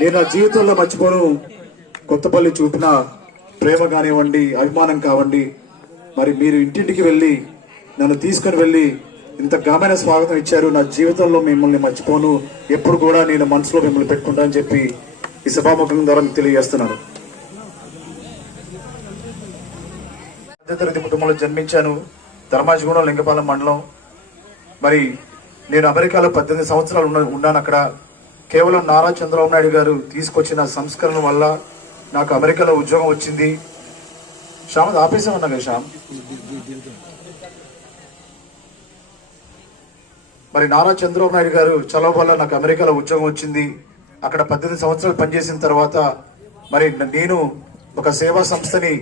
నేను నా జీవితంలో మర్చిపోను కొత్తపల్లి చూపిన ప్రేమ కానివ్వండి, అభిమానం కావండి. మరి మీరు ఇంటింటికి వెళ్ళి నన్ను తీసుకుని వెళ్ళి ఇంత ఘనమైన స్వాగతం ఇచ్చారు. నా జీవితంలో మిమ్మల్ని మర్చిపోను, ఎప్పుడు కూడా నేను మనసులో మిమ్మల్ని పెట్టుకుంటా అని చెప్పి ఈ సభాముఖం ద్వారా మీకు తెలియజేస్తున్నాను. మధ్యతరగతి కుటుంబంలో జన్మించాను, ధర్మాజిగూడెం, లింగపాలెం మండలం. మరి నేను అమెరికాలో 18 సంవత్సరాలు ఉన్నాను. అక్కడ కేవలం నారా చంద్రబాబు నాయుడు గారు తీసుకొచ్చిన సంస్కరణ వల్ల నాకు అమెరికాలో ఉద్యోగం వచ్చింది. శ్యామ్ ఆపేసే ఉన్నా కదా శ్యామ్. మరి నారా చంద్రబాబు నాయుడు గారు చలవ వల్ల నాకు అమెరికాలో ఉద్యోగం వచ్చింది. అక్కడ 18 సంవత్సరాలు పనిచేసిన తర్వాత మరి నేను ఒక సేవా సంస్థని,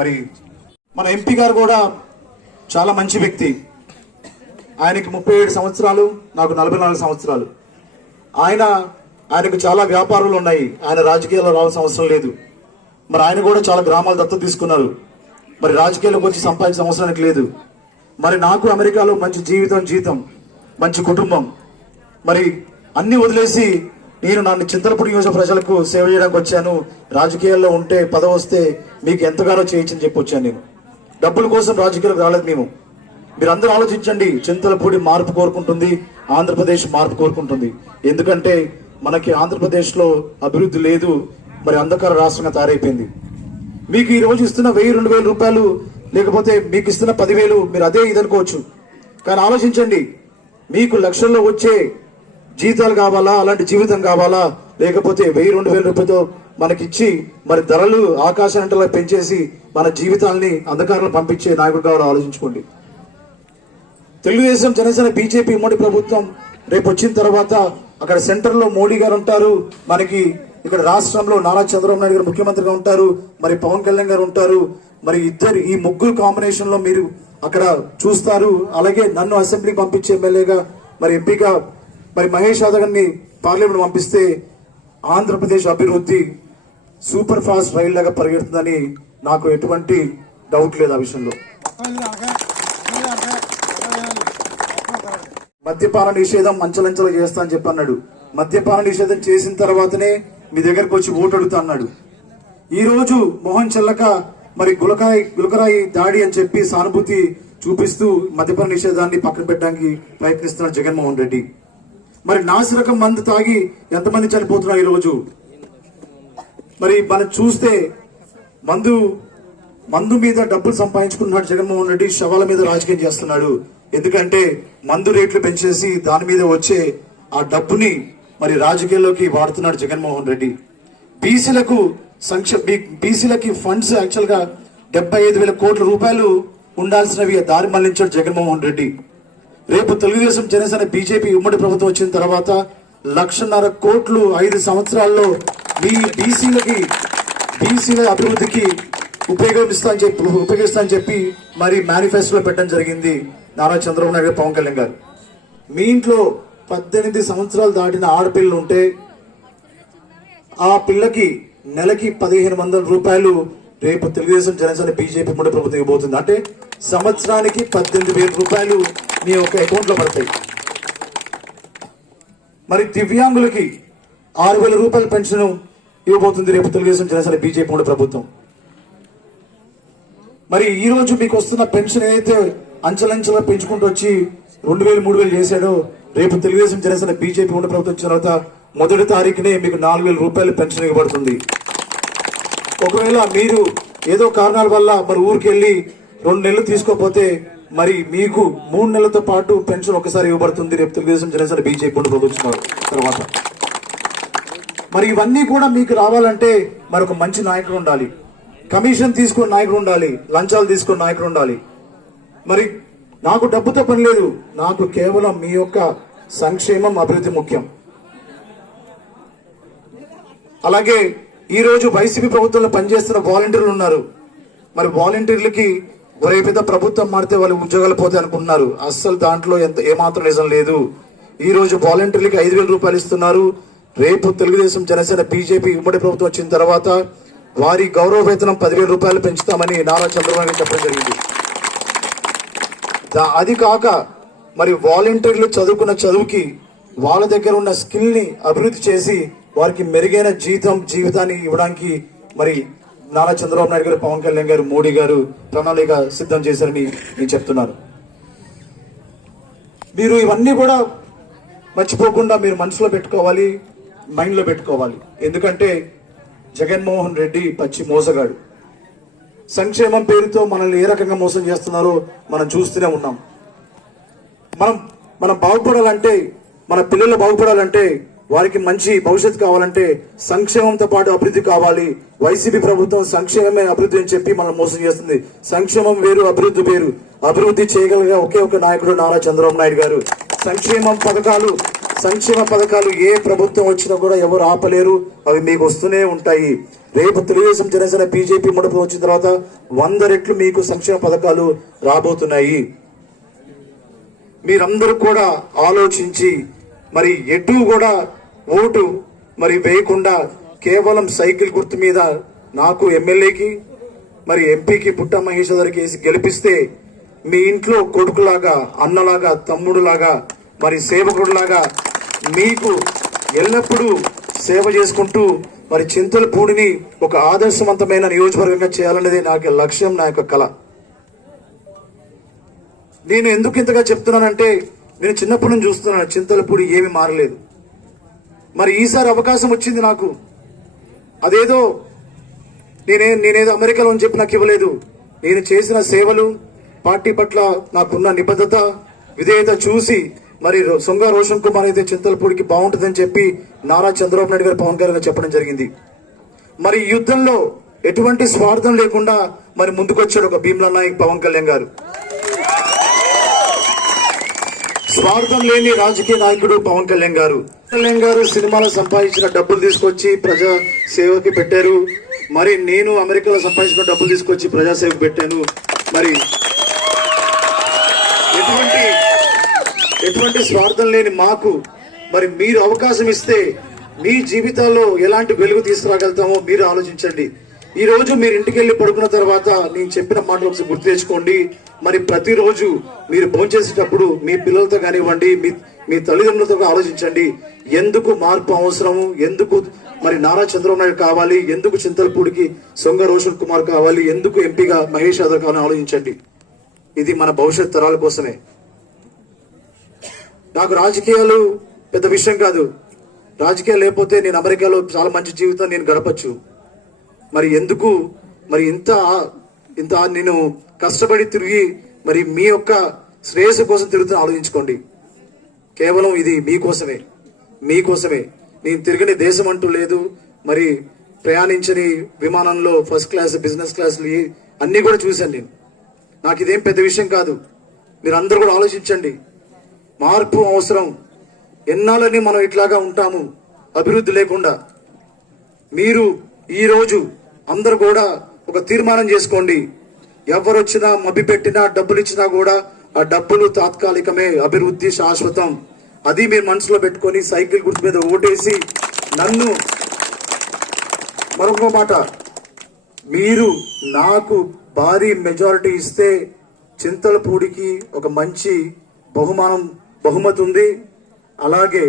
మరి మన ఎంపీ గారు కూడా చాలా మంచి వ్యక్తి. ఆయనకి 37 సంవత్సరాలు, నాకు 44 సంవత్సరాలు. ఆయనకు చాలా వ్యాపారాలు ఉన్నాయి. ఆయన రాజకీయాల్లో రావాల్సిన అవసరం లేదు. మరి ఆయన కూడా చాలా గ్రామాలు దత్తత తీసుకున్నారు. మరి రాజకీయాల్లోకి వచ్చి సంపాదించిన అవసరానికి లేదు. మరి నాకు అమెరికాలో మంచి జీతం, మంచి కుటుంబం, మరి అన్ని వదిలేసి నేను నన్ను చింతలపూడి నియోజక ప్రజలకు సేవ చేయడానికి వచ్చాను. రాజకీయాల్లో ఉంటే పదవి వస్తే మీకు ఎంతగానో చేయొచ్చని చెప్పి వచ్చాను. నేను డబ్బుల కోసం రాజకీయాలకు రాలేదు. మీరందరూ ఆలోచించండి. చింతలపూడి మార్పు కోరుకుంటుంది, ఆంధ్రప్రదేశ్ మార్పు కోరుకుంటుంది. ఎందుకంటే మనకి ఆంధ్రప్రదేశ్లో అభివృద్ధి లేదు, మరి అంధకార రాష్ట్రంగా తయారైపోయింది. మీకు ఈ రోజు ఇస్తున్న 1000-2000 రూపాయలు, లేకపోతే మీకు ఇస్తున్న 10,000 మీరు అదే ఇదనుకోవచ్చు. కానీ ఆలోచించండి, మీకు లక్షల్లో వచ్చే జీతాలు కావాలా, అలాంటి జీవితం కావాలా, లేకపోతే 1000-2000 రూపాయలతో మనకిచ్చి మరి ధరలు ఆకాశాంటలా పెంచేసి మన జీవితాల్ని అంధకారంలో పంపించే నాయకుడు కావాలో ఆలోచించుకోండి. తెలుగుదేశం, జనసేన, బీజేపీ ఉమ్మడి ప్రభుత్వం రేపు వచ్చిన తర్వాత అక్కడ సెంటర్ లో మోడీ గారు ఉంటారు, మనకి ఇక్కడ రాష్ట్రంలో నారా చంద్రబాబు నాయుడు గారు ముఖ్యమంత్రిగా ఉంటారు, మరి పవన్ కళ్యాణ్ గారు ఉంటారు. మరి ఈ ముగ్గురు కాంబినేషన్ లో మీరు అక్కడ చూస్తారు. అలాగే నన్ను అసెంబ్లీకి పంపించే ఎమ్మెల్యేగా, మరి ఎంపీగా మరి మహేష్ యాదవ్ గారిని పార్లమెంట్ పంపిస్తే ఆంధ్రప్రదేశ్ అభివృద్ధి సూపర్ ఫాస్ట్ రైల్ లాగా పరిగెడుతుందని నాకు ఎటువంటి డౌట్ లేదు ఆ విషయంలో. మద్యపాన నిషేధం అంచెలంచెలు చేస్తా అని చెప్పి అన్నాడు. మద్యపాన నిషేధం చేసిన తర్వాతనే మీ దగ్గరకు వచ్చి ఓటు అడుగుతా అన్నాడు. ఈ రోజు మోహన్ చెల్లక మరి గులకరాయి దాడి అని చెప్పి సానుభూతి చూపిస్తూ మద్యపాన నిషేధాన్ని పక్కన పెట్టడానికి ప్రయత్నిస్తున్నాడు జగన్మోహన్ రెడ్డి. మరి నాసిరకం మందు తాగి ఎంతమంది చనిపోతున్నారు ఈ రోజు. మరి మనం చూస్తే మందు మీద డబ్బులు సంపాదించుకున్నాడు జగన్మోహన్ రెడ్డి, శవాల మీద రాజకీయం చేస్తున్నాడు. ఎందుకంటే మందు రేట్లు పెంచేసి దాని మీద వచ్చే ఆ డబ్బుని మరి రాజకీయాల్లోకి వాడుతున్నాడు జగన్మోహన్ రెడ్డి. బీసీలకి ఫండ్స్ యాక్చువల్ గా 75,000 కోట్ల రూపాయలు ఉండాల్సినవి దారి మళ్లించాడు జగన్మోహన్ రెడ్డి. రేపు తెలుగుదేశం, జనసేన, బీజేపీ ఉమ్మడి ప్రభుత్వం వచ్చిన తర్వాత 1,50,000 కోట్లు 5 సంవత్సరాల్లో మీ బీసీల అభివృద్ధికి ఉపయోగిస్తా అని చెప్పి మరి మేనిఫెస్టోలో పెట్టడం జరిగింది నారా చంద్రబాబు నాయుడు, పవన్ కళ్యాణ్ గారు. మీ ఇంట్లో 18 సంవత్సరాలు దాటిన ఆడపిల్లలు ఉంటే ఆ పిల్లకి నెలకి 1,500 రూపాయలు రేపు తెలుగుదేశం, జనసేన, బీజేపీ ఉమ్మడి ప్రభుత్వం ఇవ్వబోతుంది. అంటే సంవత్సరానికి 18,000 రూపాయలు మీ యొక్క అకౌంట్ లో పడతాయి. మరి దివ్యాంగులకి 6,000 రూపాయల పెన్షన్ ఇవ్వబోతుంది రేపు తెలుగుదేశం, జనసేన, బీజేపీ ఉమ్మడి ప్రభుత్వం. మరి ఈ రోజు మీకు వస్తున్న పెన్షన్ ఏదైతే అంచెలంచెలా పెంచుకుంటూ వచ్చి 2,000-3,000 చేశాడో, రేపు తెలుగుదేశం, జనసేన, బీజేపీ ఉమ్మడి ప్రభుత్వం వచ్చిన తర్వాత 1వ తారీఖునే మీకు 4,000 రూపాయలు పెన్షన్ ఇవ్వబడుతుంది. ఒకవేళ మీరు ఏదో కారణాల వల్ల మరి ఊరికి వెళ్ళి 2 నెలలు తీసుకోకపోతే మరి మీకు 3 నెలలతో పాటు పెన్షన్ ఒకసారి ఇవ్వబడుతుంది రేపు తెలుగుదేశం, జనసేన, బీజేపీ ఉమ్మడి ప్రభుత్వం తర్వాత. మరి ఇవన్నీ కూడా మీకు రావాలంటే మరి ఒక మంచి నాయకుడు ఉండాలి, కమిషన్ తీసుకున్న నాయకుడు ఉండాలి, లంచాలు తీసుకున్న నాయకుడు ఉండాలి. మరి నాకు డబ్బుతో పని లేదు, నాకు కేవలం మీ యొక్క సంక్షేమం, అభివృద్ధి ముఖ్యం. అలాగే ఈ రోజు వైసీపీ ప్రభుత్వంలో పనిచేస్తున్న వాలంటీర్లు ఉన్నారు. మరి వాలంటీర్లకి రేపేదో ప్రభుత్వం మారితే వాళ్ళు ఉద్యోగాలు పోతాయి అనుకుంటున్నారు. అస్సలు దాంట్లో ఏమాత్రం నిజం లేదు. ఈ రోజు వాలంటీర్లకి 5,000 రూపాయలు ఇస్తున్నారు. రేపు తెలుగుదేశం, జనసేన, బీజేపీ ఉమ్మడి ప్రభుత్వం వచ్చిన తర్వాత వారి గౌరవ వేతనం 10,000 రూపాయలు పెంచుతామని నారా చంద్రబాబు నాయుడు చెప్పడం జరిగింది. అది కాక మరి వాలంటీర్లు చదువుకున్న చదువుకి వాళ్ళ దగ్గర ఉన్న స్కిల్ ని అభివృద్ధి చేసి వారికి మెరుగైన జీవితాన్ని ఇవ్వడానికి మరి నారా చంద్రబాబు నాయుడు గారు, పవన్ కళ్యాణ్ గారు, మోడీ గారు ప్రణాళిక సిద్ధం చేశారని నేను చెప్తున్నాను. మీరు ఇవన్నీ కూడా మర్చిపోకుండా మీరు మనసులో పెట్టుకోవాలి, మైండ్లో పెట్టుకోవాలి. ఎందుకంటే జగన్మోహన్ రెడ్డి పచ్చి మోసగాడు. సంక్షేమం పేరుతో మనల్ని ఏ రకంగా మోసం చేస్తున్నారో మనం చూస్తూనే ఉన్నాం. మనం బాగుపడాలంటే, మన పిల్లలు బాగుపడాలంటే, వారికి మంచి భవిష్యత్తు కావాలంటే సంక్షేమంతో పాటు అభివృద్ధి కావాలి. వైసీపీ ప్రభుత్వం సంక్షేమమే అభివృద్ధి అని చెప్పి మనం మోసం చేస్తుంది. సంక్షేమం వేరు, అభివృద్ధి వేరు. అభివృద్ధి చేయగలిగే ఒకే ఒక నాయకుడు నారా చంద్రబాబు నాయుడు గారు. సంక్షేమ పథకాలు ఏ ప్రభుత్వం వచ్చినా కూడా ఎవరు ఆపలేరు. అవి మీకు వస్తూనే ఉంటాయి. రేపు తెలుగుదేశం, జనసేన, బీజేపీ ముడుపు వచ్చిన తర్వాత 100 రెట్లు మీకు సంక్షేమ పథకాలు రాబోతున్నాయి. మీరందరూ కూడా ఆలోచించి మరి ఎటు కూడా ఓటు మరి వేయకుండా కేవలం సైకిల్ గుర్తు మీద నాకు ఎమ్మెల్యేకి మరి ఎంపీకి పుట్ట మహేశ్వరికి వేసి గెలిపిస్తే మీ ఇంట్లో కొడుకులాగా, అన్నలాగా, తమ్ముడులాగా, మరి సేవకుడులాగా మీకు ఎల్లప్పుడూ సేవ చేసుకుంటూ మరి చింతలపూడిని ఒక ఆదర్శవంతమైన నియోజకవర్గంగా చేయాలనేది నా యొక్క లక్ష్యం, నా యొక్క కళ. నేను ఎందుకు ఇంతగా చెప్తున్నానంటే నేను చిన్నప్పటి నుంచి చూస్తున్నాను చింతలపూడి ఏమీ మారలేదు. మరి ఈసారి అవకాశం వచ్చింది నాకు. అదేదో నేనేదో అమెరికాలో అని చెప్పి నాకు ఇవ్వలేదు. నేను చేసిన సేవలు, పార్టీ పట్ల నాకున్న నిబద్ధత, విధేయత చూసి మరి సొంగ రోషన్ కుమార్ అయితే చింతలపూడికి బాగుంటుందని చెప్పి నారా చంద్రబాబు నాయుడు గారు, పవన్ కళ్యాణ్ గారు చెప్పడం జరిగింది. మరి యుద్ధంలో ఎటువంటి స్వార్థం లేకుండా మరి ముందుకొచ్చాడు ఒక భీమ్లా నాయక్ పవన్ కళ్యాణ్ గారు. స్వార్థం లేని రాజకీయ నాయకుడు పవన్ కళ్యాణ్ గారు. సినిమాలో సంపాదించిన డబ్బులు తీసుకొచ్చి ప్రజా సేవకి పెట్టారు. మరి నేను అమెరికాలో సంపాదించిన డబ్బులు తీసుకొచ్చి ప్రజాసేవకు పెట్టాను. మరి ఎటువంటి స్వార్థం లేని మాకు మరి మీరు అవకాశం ఇస్తే మీ జీవితాల్లో ఎలాంటి వెలుగు తీసుకురాగలుగుతామో మీరు ఆలోచించండి. ఈ రోజు మీరు ఇంటికి వెళ్ళి పడుకున్న తర్వాత నేను చెప్పిన మాటలు ఒకసారి గుర్తు తెచ్చుకోండి. మరి ప్రతిరోజు మీరు భోంచేసేటప్పుడు మీ పిల్లలతో కానివ్వండి, మీ తల్లిదండ్రులతో ఆలోచించండి. ఎందుకు మార్పు అవసరము, ఎందుకు మరి నారా చంద్రబాబు నాయుడు కావాలి, ఎందుకు చింతలపూడికి సొంగ రోషన్ కుమార్ కావాలి, ఎందుకు ఎంపీగా మహేష్ యాదవ్ కావాలని ఆలోచించండి. ఇది మన భవిష్యత్ తరాల కోసమే. నాకు రాజకీయాలు పెద్ద విషయం కాదు. రాజకీయాలు లేకపోతే నేను అమెరికాలో చాలా మంచి జీవితం నేను గడపచ్చు. మరి ఎందుకు మరి ఇంత నేను కష్టపడి తిరిగి మరి మీ యొక్క శ్రేయస్సు కోసం తిరుగుతున్న ఆలోచించుకోండి. కేవలం ఇది మీకోసమే. నేను తిరిగిన దేశం అంటూ లేదు. మరి ప్రయాణించని విమానంలో ఫస్ట్ క్లాస్, బిజినెస్ క్లాసులు అన్నీ కూడా చూశాను నేను. నాకు ఇదేం పెద్ద విషయం కాదు. మీరు అందరూ కూడా ఆలోచించండి. మార్పు అవసరం. ఎన్నాళ్ళని మనం ఇట్లాగా ఉంటాము అభివృద్ధి లేకుండా. మీరు ఈ రోజు అందరూ కూడా ఒక తీర్మానం చేసుకోండి. ఎవరు వచ్చినా, మభ్య పెట్టినా, డబ్బులు ఇచ్చినా కూడా ఆ డబ్బులు తాత్కాలికమే, అభివృద్ధి శాశ్వతం. అది మీరు మనసులో పెట్టుకొని సైకిల్ గుర్తు మీద ఓటేసి నన్ను, మరొక మాట, మీరు నాకు భారీ మెజారిటీ ఇస్తే చింతలపూడికి ఒక మంచి బహుమతి ఉంది. అలాగే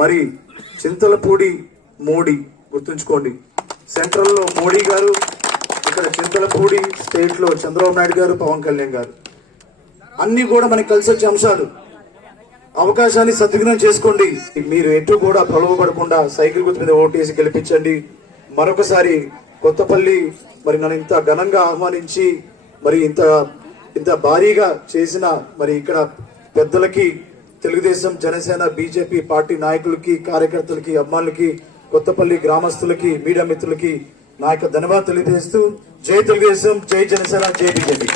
మరి చింతలపూడి మోడీ, గుర్తుంచుకోండి, సెంట్రల్లో మోడీ గారు, ఇక్కడ చింతలపూడి స్టేట్ లో చంద్రబాబు నాయుడు గారు, పవన్ కళ్యాణ్ గారు. అన్ని కూడా మనకి కలిసి వచ్చే అంశాలు. అవకాశాన్ని సద్వినియోగం చేసుకోండి. మీరు ఎటు కూడా ప్రలోభపడకుండా సైకిల్ గుర్తు మీద ఓటేసి గెలిపించండి. మరొకసారి కొత్తపల్లి మరి నన్ను ఇంత ఘనంగా ఆహ్వానించి మరి ఇంత భారీగా చేసిన మరి ఇక్కడ పెద్దలకి, తెలుగుదేశం, జనసేన, బీజేపీ పార్టీ నాయకులకి, కార్యకర్తలకి, అమ్మాయిలకి, కొత్తపల్లి గ్రామస్తులకి, మీడియా మిత్రులకి నా యొక్క ధన్యవాదాలు తెలియజేస్తూ జై తెలుగుదేశం, జై జనసేన, జై బీజేపీ.